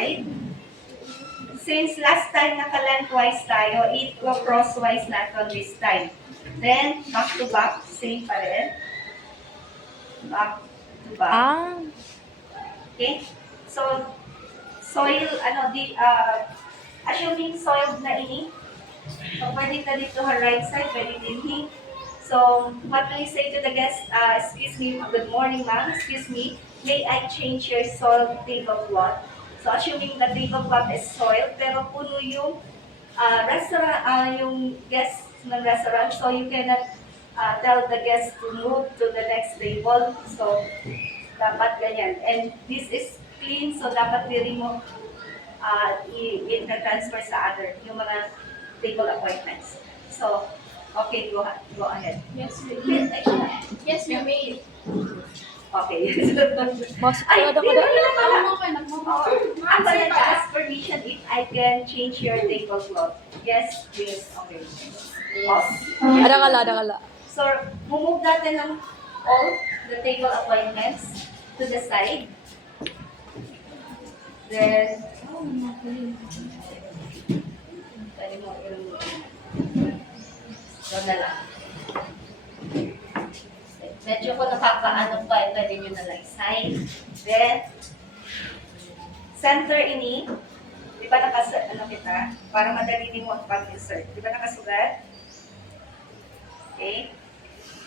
side. Since last time naka-lengthwise tayo, ito crosswise natin this time. Then, back to back, same pa rin. Back to back. Okay? So, soil, assuming soiled na ini, so pwede ka dito sa right side, pwede din. So, what will you say to the guest? Excuse me, good morning ma'am, excuse me, may I change your soil tablecloth? So, assuming the tablecloth is soiled, pero puno yung restaurant, yung guests ng restaurant, so you cannot tell the guests to move to the next table. So, dapat ganyan. And this is clean, so dapat diri mo i-transfer sa other, yung mga table appointments. So, okay, go ahead. Yes, Yes, you may. Okay. Mas Ay, kada di kada. ba I'm gonna ask permission if I can change your tablecloth. Yes, please. Okay. Ada kala. So, move natin ng all the table appointments to the side. Then, pwede mo yun na lang. Medyo ko nakakaano pa, pwede nyo na lang side. Then, center ini, di ba kita? Para madali din mo ang pag-insert. Di ba nakasugat? Okay?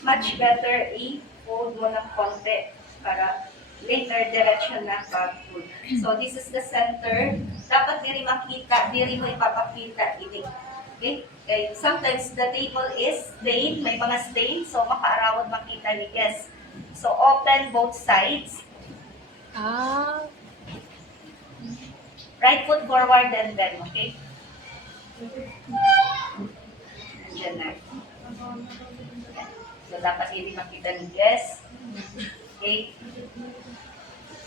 Much better i-fold mo ng konti para later direction na pag-fold. So, this is the center. Dapat diri makita, diri mo ipapakita ini. Okay? Okay? Sometimes the table is stained, may mga stain, so makaarawad makita ni guest. So, open both sides. Right foot forward and then, okay? Diyan na. So, dapat hindi makita ni guest. Okay?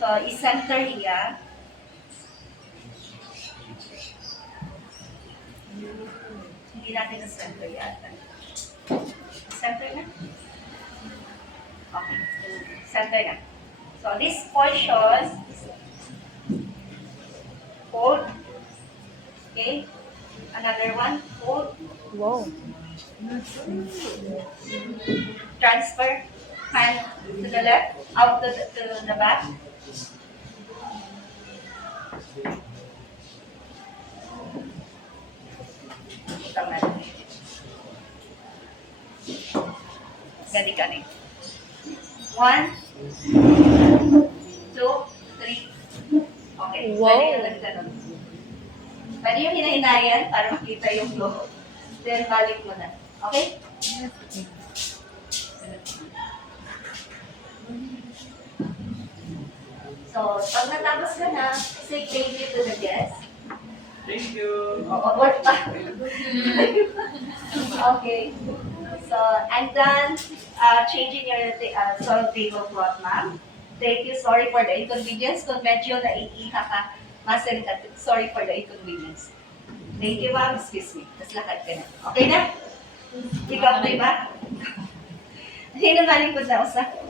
So, i-center niya. Hindi natin na-center yata. Center na? Okay. Center na. So, this portion, fold. Okay? Another one, fold. Wow. Transfer hand to the left, out to the back. Tama. Gani. 1, 2, 3. Okay. Wow. Pwede yung nagtanong. Pwede yung hinahinayan para makita yung flow. Then, balik mo na. Okay? So, pag natapos ka na, say thank you to the guest. Thank you. Work pa. Okay. So, I'm done changing your soil tablecloth, ma'am. Thank you. Sorry for the inconvenience. Kung medyo naiiha ka, masin ka. Sorry for the inconvenience. Thank you, ma'am. Excuse me. Tapos lakad ka na. Okay na? Ikaw, di ba? Hindi na malikod na usa.